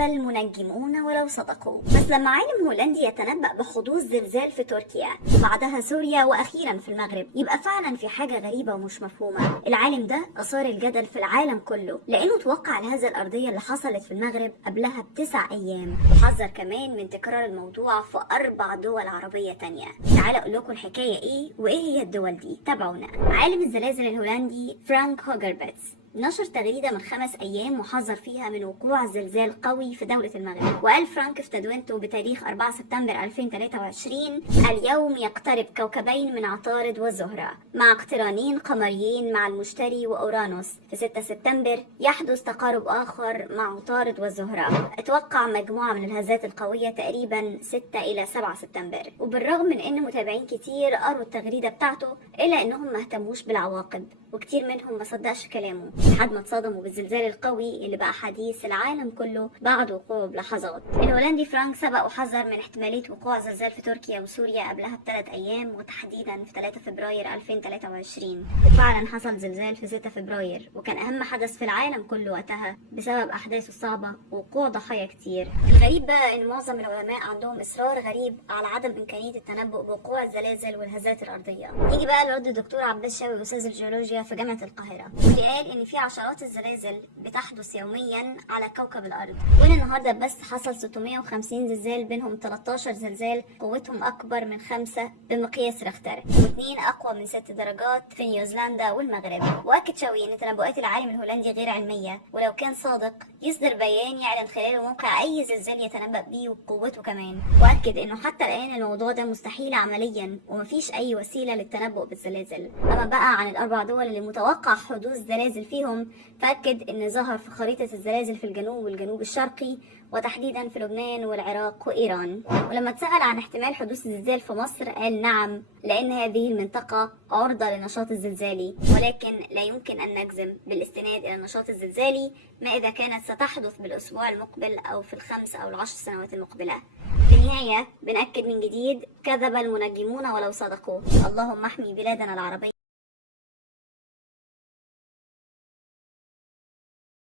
كذب المنجمون ولو صدقوا. بس لما عالم هولندي يتنبأ بحدوث زلزال في تركيا وبعدها سوريا واخيرا في المغرب، يبقى فعلا في حاجة غريبة ومش مفهومة. العالم ده اثار الجدل في العالم كله لانه توقع الهزة الارضية اللي حصلت في المغرب قبلها ب9 ايام، وحذر كمان من تكرار الموضوع في 4 دول عربية تانية. تعالوا اقول لكم الحكاية ايه وايه هي الدول دي، تابعونا. عالم الزلازل الهولندي فرانك هوجربيتس نشر تغريدة من 5 أيام وحذر فيها من وقوع زلزال قوي في دولة المغرب. وقال فرانك في تدوينته بتاريخ 4 سبتمبر 2023: اليوم يقترب كوكبين من عطارد والزهرة مع اقترانين قمريين مع المشتري وأورانوس. في 6 سبتمبر يحدث تقارب آخر مع عطارد والزهرة. اتوقع مجموعة من الهزات القوية تقريبا 6 إلى 7 سبتمبر. وبالرغم من أن متابعين كتير قروا التغريدة بتاعته إلا أنهم ما اهتموش بالعواقب، وكتير منهم ما صدقش كلامه لحد ما اتصدموا بالزلزال القوي اللي بقى حديث العالم كله بعد وقوعه بلحظات. الهولندي فرانك سبق وحذر من احتمالية وقوع زلزال في تركيا وسوريا قبلها ب3 أيام، وتحديدا في 3 فبراير 2023. وفعلا حصل زلزال في 6 فبراير، وكان أهم حدث في العالم كله وقتها بسبب أحداثه الصعبة ووقوع ضحايا كتير. الغريب بقى إن معظم العلماء عندهم إصرار غريب على عدم إمكانية التنبؤ بوقوع الزلازل والهزات الأرضية. يجي بقى لرد الدكتور عباس شاوي أستاذ الجيولوجيا في جامعة القاهرة، واللي قال إن في عشرات الزلازل بتحدث يوميا على كوكب الأرض، وإن النهارده بس حصل 650 زلزال، بينهم 13 زلزال قوتهم أكبر من 5 بمقياس ريختر، و2 أقوى من 6 درجات في نيوزيلندا والمغرب. وأكد شاوي إن تنبؤات العالم الهولندي غير علمية، ولو كان صادق يصدر بيان يعلن خلاله موقع أي زلزال يتنبأ بيه وقوته كمان. وأكد إنه حتى الآن الموضوع ده مستحيل عمليا ومفيش أي وسيلة للتنبؤ بالزلازل. أما بقى عن ال4 دول اللي متوقع حدوث زلازل فيهم، فأكد إن ظهر في خريطة الزلازل في الجنوب والجنوب الشرقي، وتحديدا في لبنان والعراق وإيران. ولما اتسأل عن احتمال حدوث زلزال في مصر قال نعم، لأن هذه المنطقة عرضة للنشاط الزلزالي، ولكن لا يمكن أن نجزم بالاستناد إلى النشاط الزلزالي ما إذا كانت ستحدث بالأسبوع المقبل أو في ال5 أو ال10 سنوات المقبلة. في النهاية بنأكد من جديد: كذب المنجمون ولو صدقوا. اللهم احمي بلادنا العربية